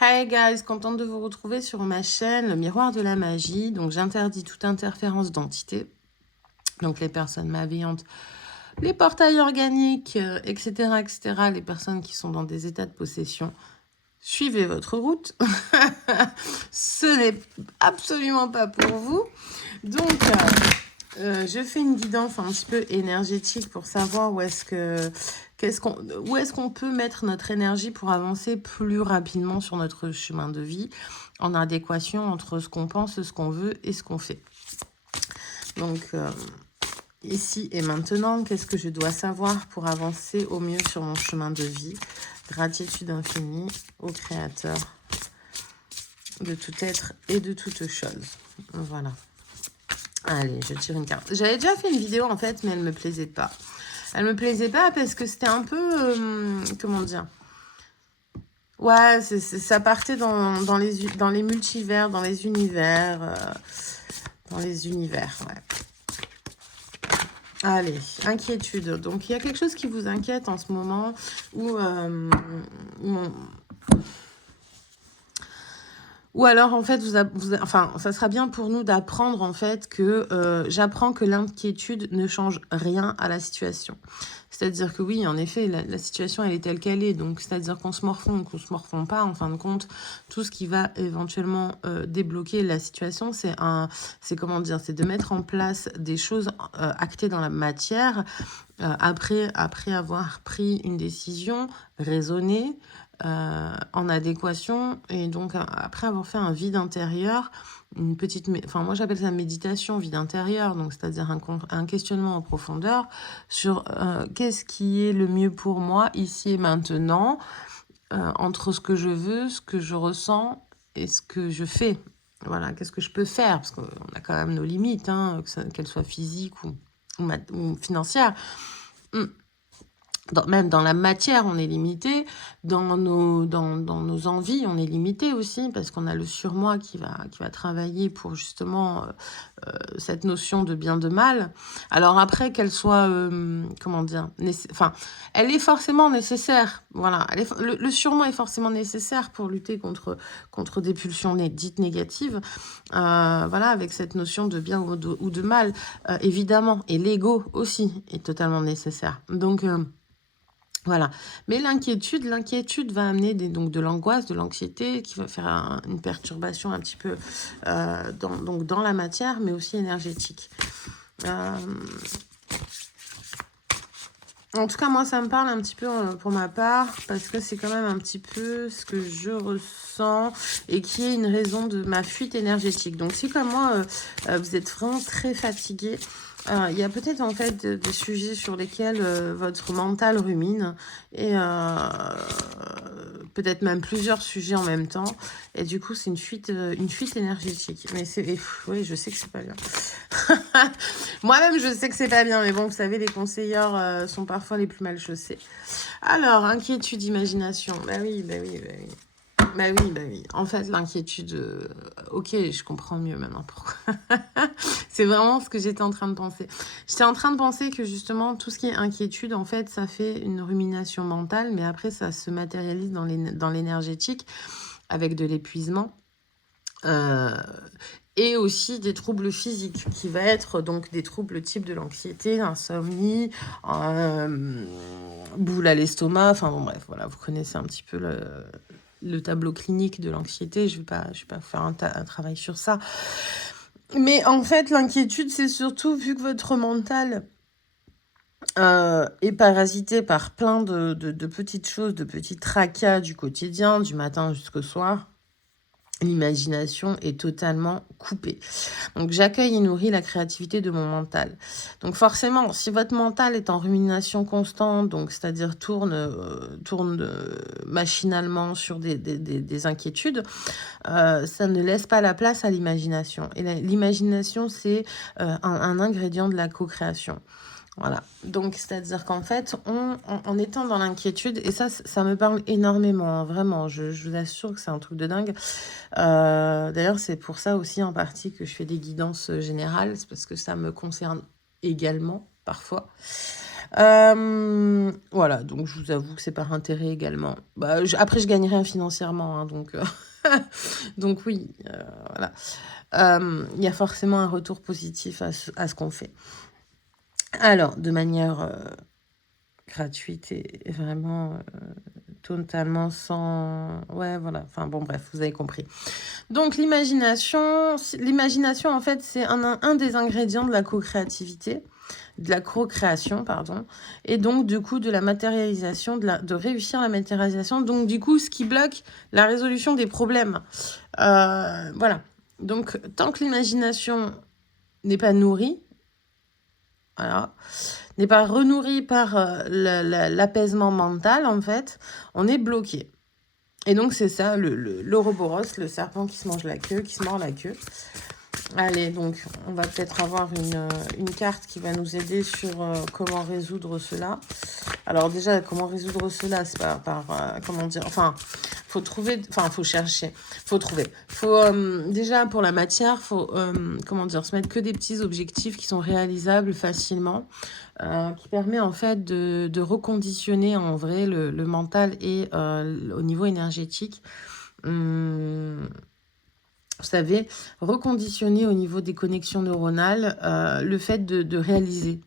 Hi guys, contente de vous retrouver sur ma chaîne, le miroir de la magie. Donc j'interdis toute interférence d'entité. Donc les personnes malveillantes, les portails organiques, etc., etc., les personnes qui sont dans des états de possession, suivez votre route. Ce n'est absolument pas pour vous. Donc je fais une guidance un petit peu énergétique pour savoir où est-ce qu'on peut mettre notre énergie pour avancer plus rapidement sur notre chemin de vie, en adéquation entre ce qu'on pense, ce qu'on veut et ce qu'on fait. Donc, ici et maintenant, qu'est-ce que je dois savoir pour avancer au mieux sur mon chemin de vie? Gratitude infinie au Créateur de tout être et de toute chose. Voilà. Allez, je tire une carte. J'avais déjà fait une vidéo en fait, mais elle me plaisait pas. Elle me plaisait pas parce que c'était un peu... comment dire? Ouais, ça partait dans les multivers, dans les univers. Ouais. Allez, inquiétude. Donc, il y a quelque chose qui vous inquiète en ce moment ou alors, en fait, enfin, ça sera bien pour nous d'apprendre, en fait, que j'apprends que l'inquiétude ne change rien à la situation. C'est-à-dire que oui, en effet, la situation, elle est telle qu'elle est. Donc, c'est-à-dire qu'on se morfond ou qu'on se morfond pas, en fin de compte, tout ce qui va éventuellement débloquer la situation, c'est comment dire, c'est de mettre en place des choses actées dans la matière après avoir pris une décision raisonnée, en adéquation, et donc après avoir fait un vide intérieur, une petite, enfin moi j'appelle ça méditation, vide intérieur, donc c'est-à-dire un questionnement en profondeur sur qu'est-ce qui est le mieux pour moi ici et maintenant, entre ce que je veux, ce que je ressens et ce que je fais. Voilà, qu'est-ce que je peux faire, parce qu'on a quand même nos limites, hein, qu'elles soient physiques ou financières. Même dans la matière, on est limité. Dans nos envies, on est limité aussi, parce qu'on a le surmoi qui va travailler pour justement cette notion de bien, de mal. Alors après, qu'elle soit, comment dire, enfin, elle est forcément nécessaire. Voilà, le surmoi est forcément nécessaire pour lutter contre des pulsions dites négatives. Voilà, avec cette notion de bien ou de mal, évidemment. Et l'ego aussi est totalement nécessaire. Donc... voilà. Mais l'inquiétude va amener donc de l'angoisse, de l'anxiété, qui va faire une perturbation un petit peu dans la matière, mais aussi énergétique. En tout cas, moi, ça me parle un petit peu pour ma part, parce que c'est quand même un petit peu ce que je ressens et qui est une raison de ma fuite énergétique. Donc, si comme moi, vous êtes vraiment très fatigué, il y a peut-être en fait des sujets sur lesquels votre mental rumine et peut-être même plusieurs sujets en même temps. Et du coup, c'est une fuite énergétique. Mais oui, je sais que c'est pas bien. Moi-même, je sais que c'est pas bien, mais bon, vous savez, les conseilleurs sont parfois les plus mal chaussés. Alors, inquiétude, imagination. Bah oui, bah oui, bah oui. Bah oui, bah oui. En fait, l'inquiétude, ok, je comprends mieux maintenant pourquoi. C'est vraiment ce que j'étais en train de penser. J'étais en train de penser que justement, tout ce qui est inquiétude, en fait, ça fait une rumination mentale, mais après, ça se matérialise dans l'énergétique avec de l'épuisement. Et aussi des troubles physiques, qui va être donc des troubles type de l'anxiété, l'insomnie, boule à l'estomac, enfin bon bref, voilà, vous connaissez un petit peu le tableau clinique de l'anxiété, je vais pas faire un travail sur ça. Mais en fait, l'inquiétude, c'est surtout vu que votre mental est parasité par plein de petites choses, de petits tracas du quotidien, du matin jusqu'au soir. L'imagination est totalement coupée. Donc, j'accueille et nourris la créativité de mon mental. Donc, forcément, si votre mental est en rumination constante, donc c'est-à-dire tourne machinalement sur des inquiétudes, ça ne laisse pas la place à l'imagination. Et l'imagination, c'est un ingrédient de la co-création. Voilà, donc c'est-à-dire qu'en fait, en étant dans l'inquiétude, et ça me parle énormément, hein, vraiment, je vous assure que c'est un truc de dingue. D'ailleurs, c'est pour ça aussi en partie que je fais des guidances générales, c'est parce que ça me concerne également. parfois. Voilà, donc je vous avoue que c'est par intérêt également. Bah, après, je gagne rien financièrement, hein, donc, donc oui, voilà. Il y a forcément un retour positif à ce qu'on fait. Alors, de manière gratuite et vraiment totalement sans... Ouais, voilà. Enfin, bon, bref, vous avez compris. Donc, l'imagination, en fait, c'est un des ingrédients de la co-créativité, de la co-création, pardon, et donc, du coup, de la matérialisation, de réussir la matérialisation. Donc, du coup, ce qui bloque la résolution des problèmes. Voilà. Donc, tant que l'imagination n'est pas nourrie, voilà, n'est pas renourrie par l'apaisement mental, en fait, on est bloqué. Et donc, c'est ça, l'Ouroboros, le serpent qui se mange la queue, qui se mord la queue. Allez, donc, on va peut-être avoir une carte qui va nous aider sur comment résoudre cela. Alors, déjà, comment résoudre cela, c'est pas par comment dire, enfin, faut trouver, enfin, faut chercher, faut trouver. Faut, déjà, pour la matière, faut, comment dire, se mettre que des petits objectifs qui sont réalisables facilement, qui permet, en fait, de reconditionner, en vrai, le mental et au niveau énergétique. Vous savez, reconditionner au niveau des connexions neuronales le fait de réaliser.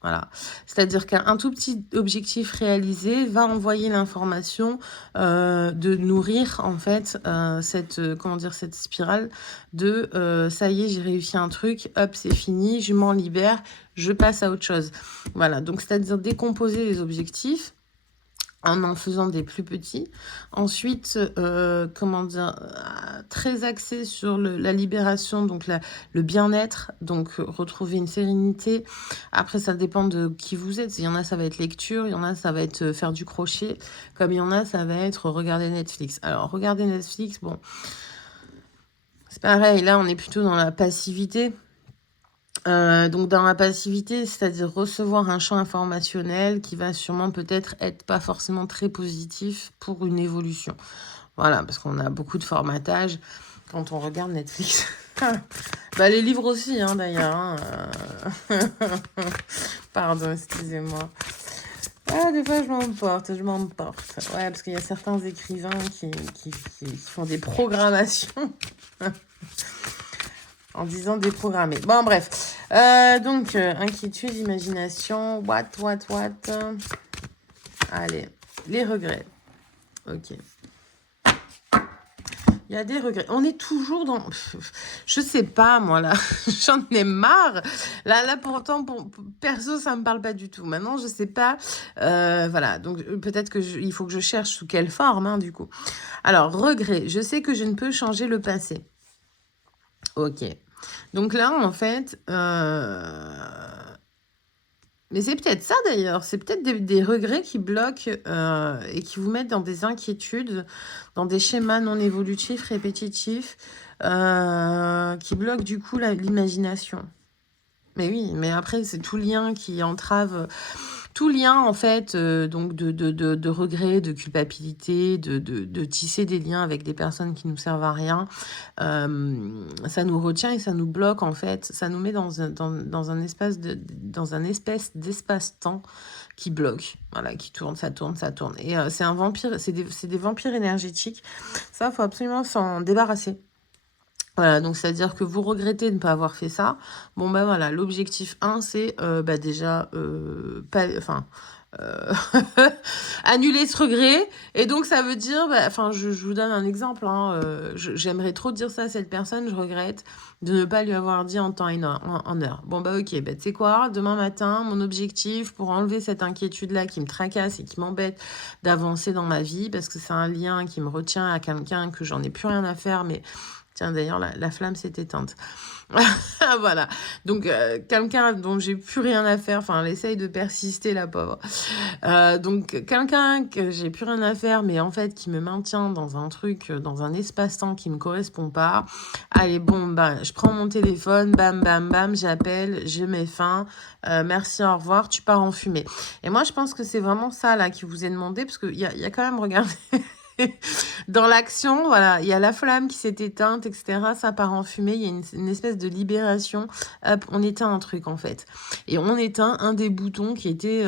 Voilà. C'est-à-dire qu'un tout petit objectif réalisé va envoyer l'information de nourrir en fait cette spirale de ça y est, j'ai réussi un truc, hop, c'est fini, je m'en libère, je passe à autre chose. Voilà, donc c'est-à-dire décomposer les objectifs en faisant des plus petits. Ensuite, comment dire, très axé sur la libération, donc le bien-être, donc retrouver une sérénité. Après, ça dépend de qui vous êtes. Il y en a, ça va être lecture, il y en a, ça va être faire du crochet, comme il y en a, ça va être regarder Netflix. Alors, regarder Netflix, bon, c'est pareil, là, on est plutôt dans la passivité. Donc dans la passivité, c'est-à-dire recevoir un champ informationnel qui va sûrement peut-être être pas forcément très positif pour une évolution. Voilà, parce qu'on a beaucoup de formatage quand on regarde Netflix. Bah, les livres aussi, hein, d'ailleurs. Hein. Pardon, excusez-moi. Ah, des fois, je m'emporte. Ouais, parce qu'il y a certains écrivains qui font des programmations. En disant déprogrammer. Bon, bref. Donc, inquiétude, imagination. What. Allez, les regrets. Ok. Il y a des regrets. On est toujours dans... Je sais pas, moi, là. J'en ai marre. Là pourtant, perso, ça me parle pas du tout. Maintenant, je sais pas. Voilà. Donc, peut-être il faut que je cherche sous quelle forme, hein, du coup. Alors, regrets. Je sais que je ne peux changer le passé. Ok. Donc là, en fait, mais c'est peut-être ça d'ailleurs, c'est peut-être des regrets qui bloquent et qui vous mettent dans des inquiétudes, dans des schémas non évolutifs, répétitifs, qui bloquent du coup l'imagination. Mais oui, mais après, c'est tout lien qui entrave... Tout lien, en fait, donc de regret, de culpabilité, de tisser des liens avec des personnes qui nous servent à rien, ça nous retient et ça nous bloque, en fait. Ça nous met dans un espèce d'espace-temps qui bloque, voilà, qui tourne, ça tourne. Et c'est un vampire, c'est des vampires énergétiques. Ça, il faut absolument s'en débarrasser. Voilà, donc c'est-à-dire que vous regrettez de ne pas avoir fait ça. Bon, ben voilà, l'objectif 1, c'est déjà annuler ce regret. Et donc, ça veut dire, je vous donne un exemple. Hein, j'aimerais trop dire ça à cette personne, je regrette de ne pas lui avoir dit en temps et en heure. Bon, ok, tu sais quoi, demain matin, mon objectif pour enlever cette inquiétude-là qui me tracasse et qui m'embête d'avancer dans ma vie, parce que c'est un lien qui me retient à quelqu'un que j'en ai plus rien à faire, mais... Tiens, d'ailleurs, la flamme s'est éteinte. Voilà. Donc, quelqu'un dont j'ai plus rien à faire, enfin, elle essaye de persister, la pauvre. Donc, quelqu'un que j'ai plus rien à faire, mais en fait, qui me maintient dans un truc, dans un espace-temps qui me correspond pas. Allez, bon, je prends mon téléphone, bam, bam, bam, j'appelle, je mets fin. Merci, au revoir, tu pars en fumée. Et moi, je pense que c'est vraiment ça, là, qui vous est demandé, parce qu'il y a quand même, regardez... Dans l'action, voilà, il y a la flamme qui s'est éteinte, etc. Ça part en fumée, il y a une espèce de libération. Hop, on éteint un truc, en fait. Et on éteint un des boutons qui était,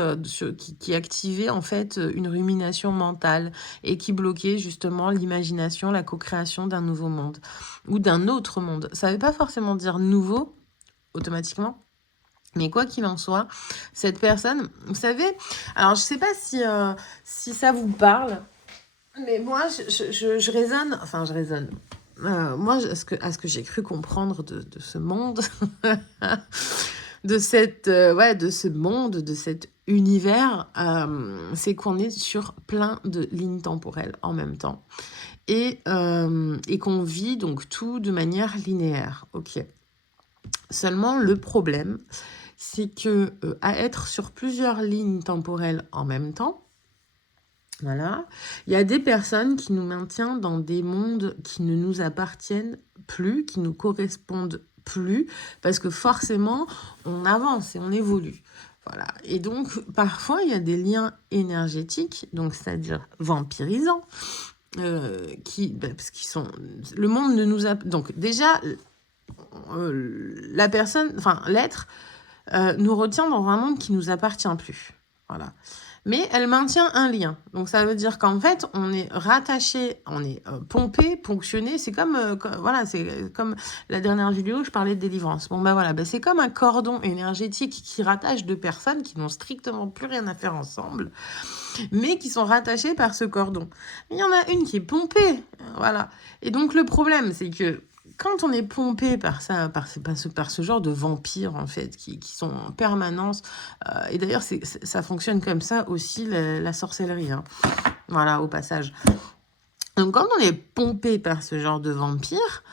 qui activait, en fait, une rumination mentale et qui bloquait, justement, l'imagination, la co-création d'un nouveau monde ou d'un autre monde. Ça ne veut pas forcément dire nouveau, automatiquement. Mais quoi qu'il en soit, cette personne, vous savez, alors je sais pas si ça vous parle, mais moi je raisonne, enfin je raisonne. Moi, à ce que j'ai cru comprendre de ce monde, de ce monde, de cet univers, c'est qu'on est sur plein de lignes temporelles en même temps et qu'on vit donc tout de manière linéaire. Ok. Seulement le problème, c'est que à être sur plusieurs lignes temporelles en même temps, voilà, il y a des personnes qui nous maintiennent dans des mondes qui ne nous appartiennent plus, qui nous correspondent plus, parce que forcément, on avance et on évolue. Voilà. Et donc, parfois, il y a des liens énergétiques, donc c'est-à-dire vampirisants, parce qu'ils sont... Le monde ne nous a... Donc, déjà, la personne, enfin, l'être, nous retient dans un monde qui nous appartient plus. Voilà. Mais elle maintient un lien. Donc ça veut dire qu'en fait, on est rattaché, on est pompé, ponctionné. C'est comme, voilà, c'est comme la dernière vidéo, je parlais de délivrance. Bon ben voilà, c'est comme un cordon énergétique qui rattache deux personnes qui n'ont strictement plus rien à faire ensemble, mais qui sont rattachées par ce cordon. Mais il y en a une qui est pompée, voilà. Et donc le problème, c'est que quand on est pompé par ça, par ce genre de vampires, en fait, qui sont en permanence, et d'ailleurs, ça fonctionne comme ça aussi, la sorcellerie, hein. Voilà, au passage. Donc, quand on est pompé par ce genre de vampire,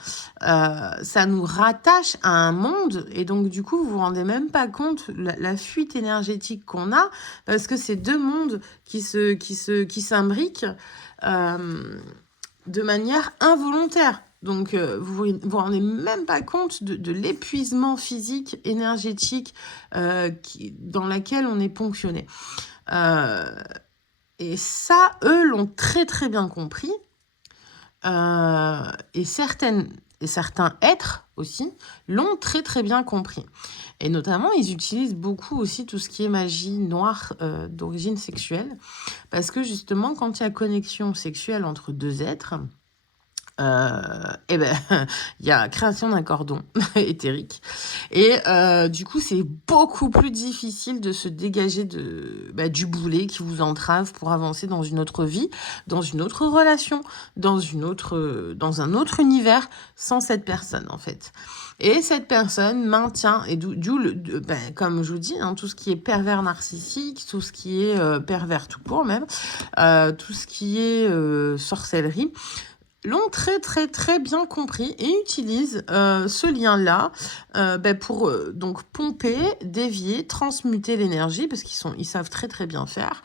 ça nous rattache à un monde, et donc, du coup, vous vous rendez même pas compte la fuite énergétique qu'on a, parce que c'est deux mondes qui s'imbriquent de manière involontaire. Donc, vous vous rendez même pas compte de l'épuisement physique, énergétique dans laquelle on est ponctionné. Et ça, eux l'ont très très bien compris. Et certains êtres aussi l'ont très très bien compris. Et notamment, ils utilisent beaucoup aussi tout ce qui est magie noire d'origine sexuelle. Parce que justement, quand il y a connexion sexuelle entre deux êtres, il y a création d'un cordon éthérique. Et du coup, c'est beaucoup plus difficile de se dégager du boulet qui vous entrave pour avancer dans une autre vie, dans une autre relation, dans un autre univers, sans cette personne, en fait. Et cette personne maintient, et comme je vous dis, hein, tout ce qui est pervers narcissique, tout ce qui est pervers tout court même, tout ce qui est sorcellerie, l'ont très très très bien compris et utilisent ce lien-là pour donc pomper, dévier, transmuter l'énergie, parce qu'ils savent très très bien faire.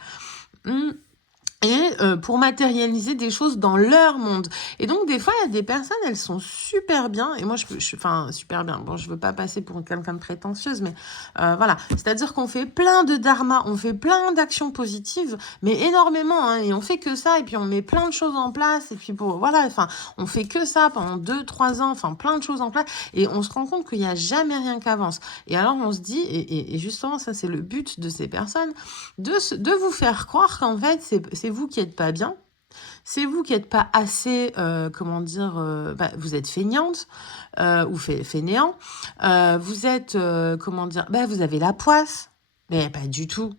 Et pour matérialiser des choses dans leur monde. Et donc, des fois, il y a des personnes, elles sont super bien. Et moi, enfin, super bien. Bon, je veux pas passer pour quelqu'un de prétentieuse, mais voilà. C'est-à-dire qu'on fait plein de dharma, on fait plein d'actions positives, mais énormément, hein, et on fait que ça, et puis on met plein de choses en place, et puis voilà, enfin, on fait que ça pendant 2-3 ans, enfin, plein de choses en place, et on se rend compte qu'il n'y a jamais rien qui avance. Et alors, on se dit, et justement, ça, c'est le but de ces personnes, de vous faire croire qu'en fait, c'est vous qui n'êtes pas bien, c'est vous qui n'êtes pas assez, vous êtes feignante ou fainéant, vous êtes, vous avez la poisse. Mais pas du tout.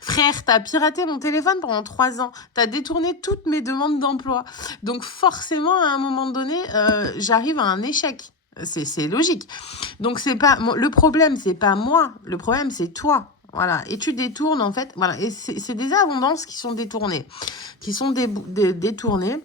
Frère, t'as piraté mon téléphone pendant 3 ans. T'as détourné toutes mes demandes d'emploi. Donc forcément, à un moment donné, j'arrive à un échec. C'est logique. Donc le problème, c'est pas moi. Le problème, c'est toi. Voilà, et tu détournes en fait, voilà, et c'est des abondances qui sont détournées, détournées,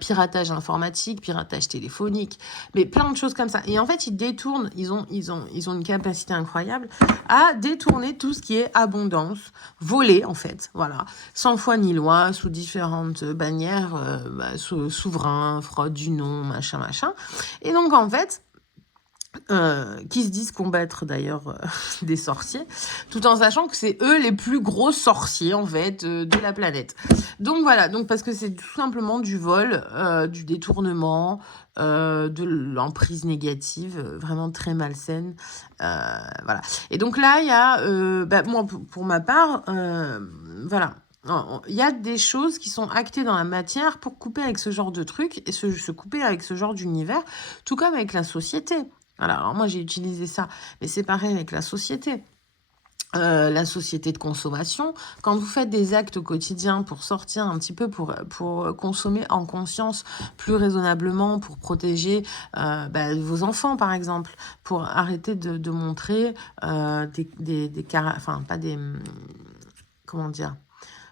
piratage informatique, piratage téléphonique, mais plein de choses comme ça. Et en fait, ils détournent, ils ont une capacité incroyable à détourner tout ce qui est abondance, voler en fait, voilà, sans foi ni loi, sous différentes bannières, souverain, fraude du nom, machin. Et donc en fait, qui se disent combattre d'ailleurs des sorciers, tout en sachant que c'est eux les plus gros sorciers en fait de la planète. Donc voilà, donc parce que c'est tout simplement du vol, du détournement, de l'emprise négative, vraiment très malsaine. Voilà. Et donc là, il y a, moi pour ma part, voilà. Il y a des choses qui sont actées dans la matière pour couper avec ce genre de truc et se couper avec ce genre d'univers, tout comme avec la société. Voilà, alors moi j'ai utilisé ça, mais c'est pareil avec la société. La société de consommation, quand vous faites des actes au quotidien pour sortir un petit peu, pour consommer en conscience plus raisonnablement, pour protéger vos enfants par exemple, pour arrêter de montrer enfin pas des... Comment dire,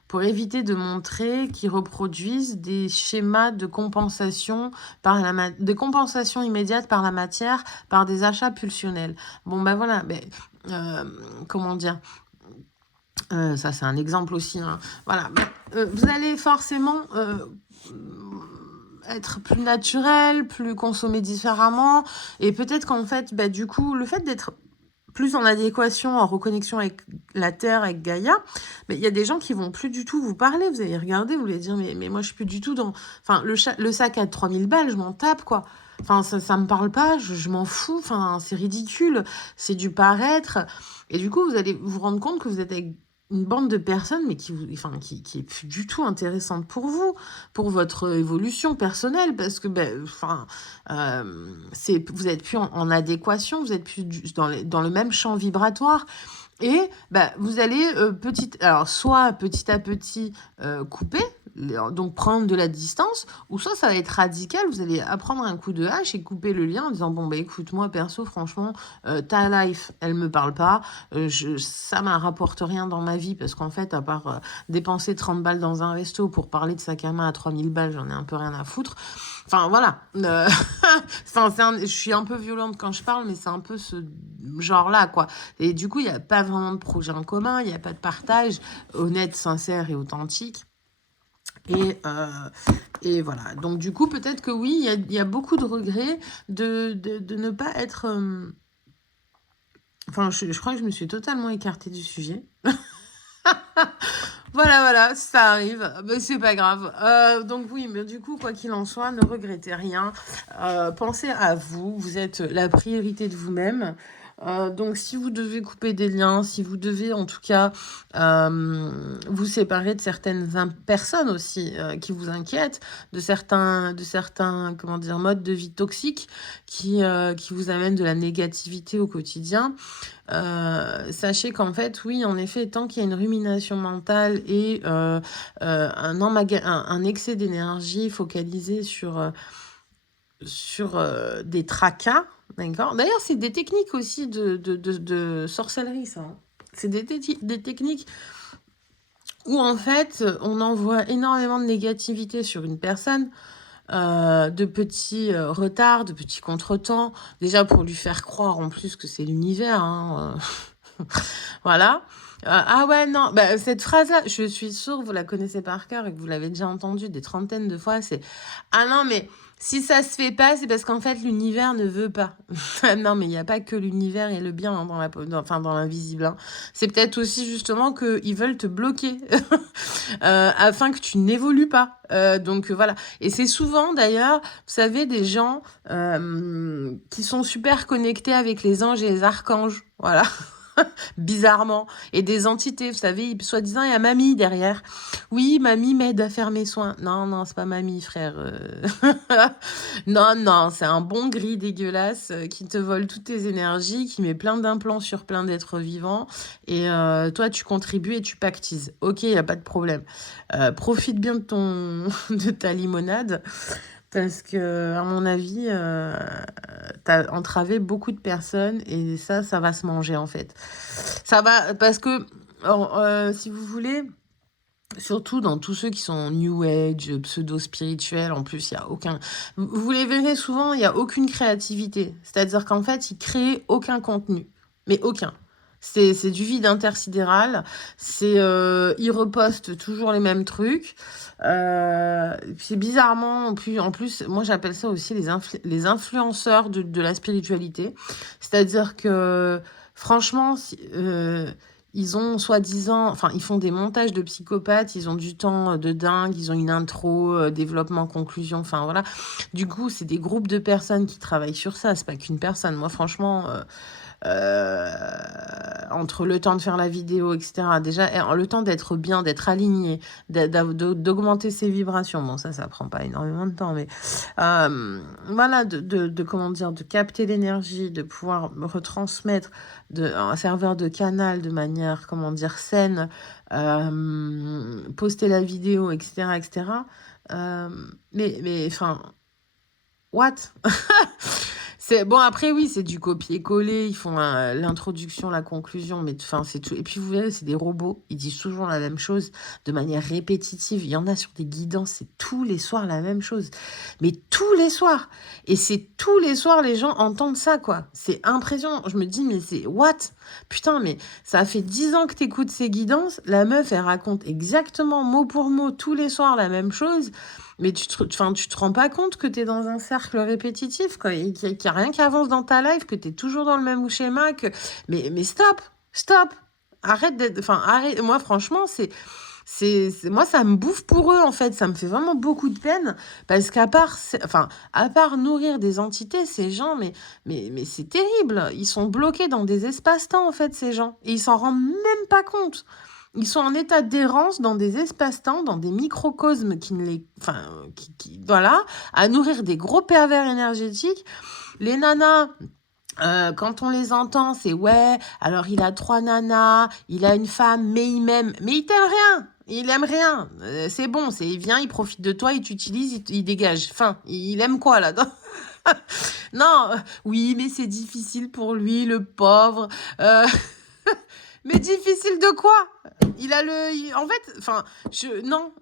pour éviter de montrer qu'ils reproduisent des schémas de compensation de compensation immédiate par la matière, par des achats pulsionnels. Bon, ben voilà, comment dire, ça c'est un exemple aussi, hein. Voilà, vous allez forcément être plus naturel, plus consommer différemment, et peut-être qu'en fait, du coup, le fait d'être plus en adéquation, en reconnexion avec la Terre, avec Gaïa, mais il y a des gens qui vont plus du tout vous parler. Vous allez regarder, vous allez dire, mais moi, je suis plus du tout dans... Enfin, le sac à 3000 balles, je m'en tape, quoi. Enfin, ça me parle pas, je m'en fous. Enfin, c'est ridicule. C'est du paraître. Et du coup, vous allez vous rendre compte que vous êtes avec une bande de personnes, mais qui est plus du tout intéressante pour vous, pour votre évolution personnelle, parce que, vous êtes plus en adéquation, vous êtes plus dans le même champ vibratoire. Et vous allez soit petit à petit couper, donc prendre de la distance, ou soit ça va être radical, vous allez apprendre un coup de hache et couper le lien en disant bon écoute, moi perso franchement ta life elle me parle pas, ça me rapporte rien dans ma vie, parce qu'en fait à part dépenser 30 balles dans un resto pour parler de sac à main à 3000 balles, j'en ai un peu rien à foutre. Enfin voilà, je suis un peu violente quand je parle, mais c'est un peu ce genre-là, quoi. Et du coup, il n'y a pas vraiment de projet en commun, il n'y a pas de partage honnête, sincère et authentique. Et voilà. Donc du coup, peut-être que oui, il y a beaucoup de regrets de ne pas être... Enfin, je crois que je me suis totalement écartée du sujet. Voilà, ça arrive, mais c'est pas grave. Donc oui, mais du coup, quoi qu'il en soit, ne regrettez rien. Pensez à vous, vous êtes la priorité de vous-même. Donc si vous devez couper des liens, si vous devez en tout cas vous séparer de certaines personnes aussi qui vous inquiètent, de certains comment dire, modes de vie toxiques qui vous amènent de la négativité au quotidien, sachez qu'en fait, oui, en effet, tant qu'il y a une rumination mentale et un excès d'énergie focalisé sur des tracas, d'accord. D'ailleurs, c'est des techniques aussi de sorcellerie, ça, hein. C'est des techniques où, en fait, on envoie énormément de négativité sur une personne, de petits retards, de petits contretemps, déjà pour lui faire croire en plus que c'est l'univers, hein, voilà. Ah ouais, non, cette phrase-là, je suis sûre que vous la connaissez par cœur et que vous l'avez déjà entendue des trentaines de fois, c'est « Ah non, mais si ça se fait pas, c'est parce qu'en fait, l'univers ne veut pas. » Non, mais il n'y a pas que l'univers et le bien, hein, dans l'invisible, hein. C'est peut-être aussi justement qu'ils veulent te bloquer afin que tu n'évolues pas. Donc voilà. Et c'est souvent, d'ailleurs, vous savez, des gens qui sont super connectés avec les anges et les archanges. Voilà. Bizarrement. Et des entités, vous savez, soi-disant, il y a mamie derrière. Oui, mamie m'aide à faire mes soins. Non, c'est pas mamie, frère. Non, c'est un bon gris dégueulasse qui te vole toutes tes énergies, qui met plein d'implants sur plein d'êtres vivants. Et toi, tu contribues et tu pactises. Ok, il n'y a pas de problème. Profite bien de ta limonade. Parce que, à mon avis, t'as entravé beaucoup de personnes et ça va se manger, en fait. Ça va, parce que, si vous voulez, surtout dans tous ceux qui sont New Age, pseudo-spirituels, en plus, il y a aucun... Vous les verrez souvent, il n'y a aucune créativité. C'est-à-dire qu'en fait, ils créent aucun contenu. Mais aucun. C'est du vide intersidéral. Ils repostent toujours les mêmes trucs. C'est bizarrement, en plus, moi j'appelle ça aussi les influenceurs de la spiritualité. C'est-à-dire que, franchement, ils ont soi-disant, enfin, ils font des montages de psychopathes, ils ont du temps de dingue, ils ont une intro, développement, conclusion, enfin voilà. Du coup, c'est des groupes de personnes qui travaillent sur ça, c'est pas qu'une personne. Moi, franchement, entre le temps de faire la vidéo, etc. Déjà, le temps d'être bien, d'être aligné, d'augmenter ses vibrations. Bon, ça prend pas énormément de temps, mais voilà, comment dire, de capter l'énergie, de pouvoir me retransmettre un serveur de canal de manière, comment dire, saine, poster la vidéo, etc., etc. Mais, enfin, what? C'est bon, après oui, c'est du copier-coller, ils font l'introduction, la conclusion, mais enfin c'est tout. Et puis vous verrez, c'est des robots, ils disent toujours la même chose de manière répétitive. Il y en a sur des guidances, c'est tous les soirs la même chose, mais tous les soirs. Et c'est tous les soirs les gens entendent ça, quoi. C'est impressionnant. Je me dis, mais c'est what? Putain, mais ça fait 10 ans que t'écoutes ces guidances, la meuf elle raconte exactement mot pour mot tous les soirs la même chose. Mais tu te rends pas compte que tu es dans un cercle répétitif, quoi, et qu'il n'y a rien qui avance dans ta life, que tu es toujours dans le même schéma, que... Mais stop, stop, arrête d'être... Enfin, arrête, moi, franchement, moi, ça me bouffe pour eux, en fait, ça me fait vraiment beaucoup de peine, parce à part nourrir des entités, ces gens, mais c'est terrible, ils sont bloqués dans des espaces-temps, en fait, ces gens, et ils s'en rendent même pas compte. Ils sont en état d'errance dans des espaces-temps, dans des microcosmes voilà, à nourrir des gros pervers énergétiques. Les nanas, quand on les entend, c'est ouais, alors il a 3 nanas, il a une femme, mais il m'aime. Mais il t'aime rien, il aime rien. C'est bon, il vient, il profite de toi, il t'utilise, il dégage. Enfin, il aime quoi là-dedans? Non, oui, mais c'est difficile pour lui, le pauvre. Mais difficile de quoi? En fait, enfin, non,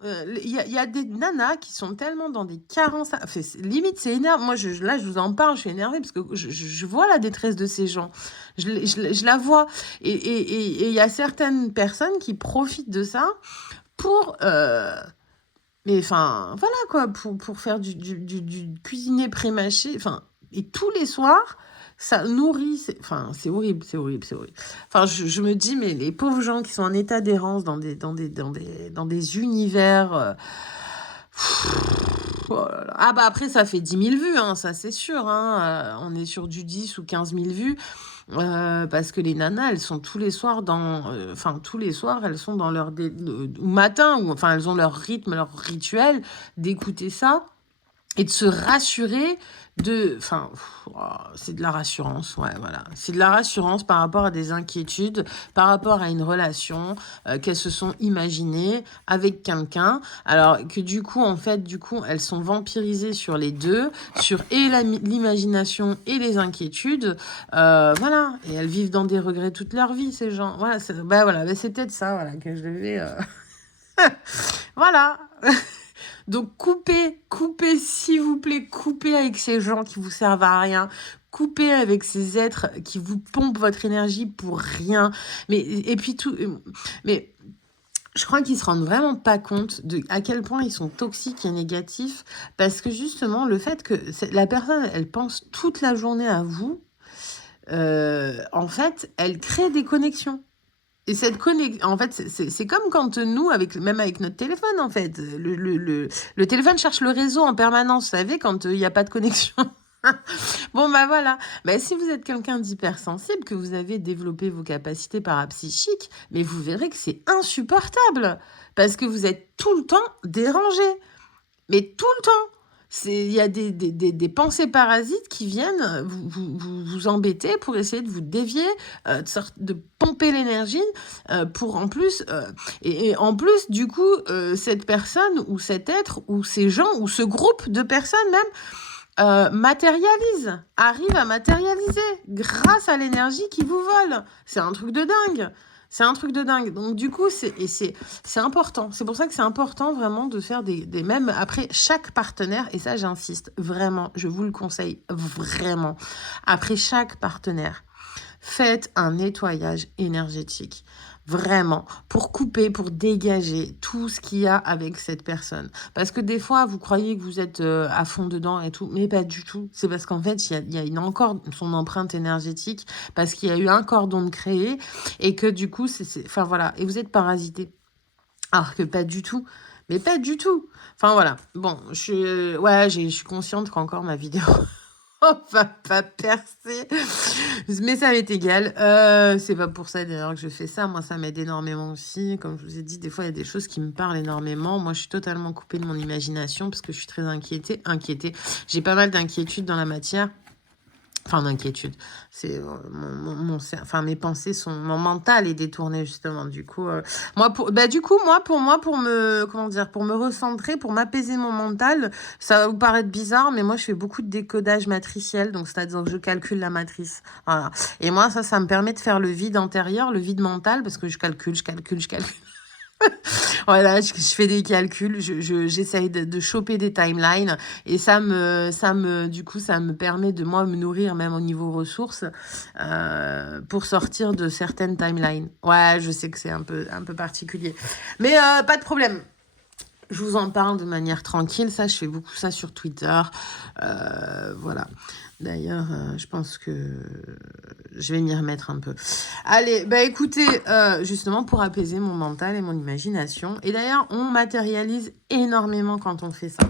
il y a des nanas qui sont tellement dans des carences, limite c'est énervant. Moi, là, je vous en parle, je suis énervée parce que je vois la détresse de ces gens. Je la vois. Et il y a certaines personnes qui profitent de ça pour... mais enfin, voilà quoi, pour faire du cuisiner pré-mâché, enfin, et tous les soirs, ça nourrit, c'est horrible, c'est horrible, c'est horrible. Enfin, je me dis, mais les pauvres gens qui sont en état d'errance dans des univers... oh là là. Ah bah après, ça fait 10 000 vues, hein, ça c'est sûr, hein, on est sur du 10 ou 15 000 vues. Parce que les nanas, elles sont tous les soirs tous les soirs, elles sont dans leur matin, ou enfin, elles ont leur rythme, leur rituel d'écouter ça et de se rassurer c'est de la rassurance, ouais, voilà. C'est de la rassurance par rapport à des inquiétudes, par rapport à une relation qu'elles se sont imaginées avec quelqu'un. Alors que du coup, elles sont vampirisées sur les deux, sur l'imagination et les inquiétudes. Voilà. Et elles vivent dans des regrets toute leur vie, ces gens. Voilà, c'est peut-être ça, voilà, que je devais... Voilà. Donc coupez, s'il vous plaît, coupez avec ces gens qui vous servent à rien. Coupez avec ces êtres qui vous pompent votre énergie pour rien. Mais je crois qu'ils se rendent vraiment pas compte de à quel point ils sont toxiques et négatifs, parce que justement le fait que la personne elle pense toute la journée à vous, en fait elle crée des connexions. Et cette connexion, en fait, c'est comme quand nous, même avec notre téléphone, en fait, le téléphone cherche le réseau en permanence, vous savez, quand il n'y a pas de connexion. Bon, bah voilà. Bah, si vous êtes quelqu'un d'hypersensible, que vous avez développé vos capacités parapsychiques, mais vous verrez que c'est insupportable, parce que vous êtes tout le temps dérangé. Mais tout le temps. Il y a des pensées parasites qui viennent vous embêter pour essayer de vous dévier, de pomper l'énergie, pour en plus... et en plus, du coup, cette personne ou cet être ou ces gens ou ce groupe de personnes même arrive à matérialiser grâce à l'énergie qui vous vole. C'est un truc de dingue. C'est un truc de dingue. Donc, du coup, c'est important. C'est pour ça que c'est important vraiment de faire même après chaque partenaire, et ça, j'insiste vraiment, je vous le conseille vraiment, après chaque partenaire, Faites un nettoyage énergétique. Vraiment, pour couper, pour dégager tout ce qu'il y a avec cette personne. Parce que des fois, vous croyez que vous êtes à fond dedans et tout, mais pas du tout. C'est parce qu'en fait, il y a encore son empreinte énergétique, parce qu'il y a eu un cordon de créé, et que du coup, enfin voilà, et vous êtes parasité. Alors que pas du tout. Mais pas du tout. Enfin voilà. Bon, je suis consciente qu'encore ma vidéo va pas percer. Mais ça m'est égal. C'est pas pour ça d'ailleurs que je fais ça. Moi, ça m'aide énormément aussi. Comme je vous ai dit, des fois, il y a des choses qui me parlent énormément. Moi, je suis totalement coupée de mon imagination parce que je suis très inquiétée. J'ai pas mal d'inquiétudes dans la matière. Enfin, d'inquiétude. C'est enfin, mes pensées sont, mon mental est détourné justement. Du coup, pour me, comment dire, pour me recentrer, pour m'apaiser mon mental, ça va vous paraître bizarre, mais moi, je fais beaucoup de décodage matriciel, donc c'est-à-dire que je calcule la matrice. Voilà. Et moi, ça me permet de faire le vide intérieur, le vide mental, parce que je calcule. Voilà, je fais des calculs, j'essaye de choper des timelines et du coup, ça me permet de moi me nourrir même au niveau ressources pour sortir de certaines timelines. Ouais, je sais que c'est un peu particulier, mais pas de problème. Je vous en parle de manière tranquille. Ça, je fais beaucoup ça sur Twitter. Voilà. D'ailleurs, je pense que je vais m'y remettre un peu. Allez, bah écoutez, justement pour apaiser mon mental et mon imagination. Et d'ailleurs, on matérialise énormément quand on fait ça.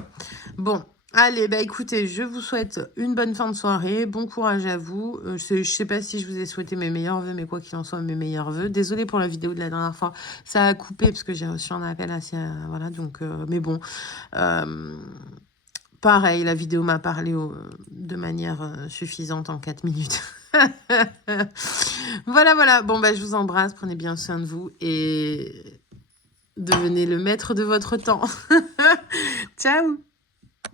Bon, allez, bah écoutez, je vous souhaite une bonne fin de soirée. Bon courage à vous. Je sais pas si je vous ai souhaité mes meilleurs vœux, mais quoi qu'il en soit, mes meilleurs vœux. Désolée pour la vidéo de la dernière fois. Ça a coupé parce que j'ai reçu un appel assez... voilà, donc... mais bon... pareil, la vidéo m'a parlé de manière suffisante en 4 minutes. Voilà. Bon, bah, je vous embrasse. Prenez bien soin de vous et devenez le maître de votre temps. Ciao!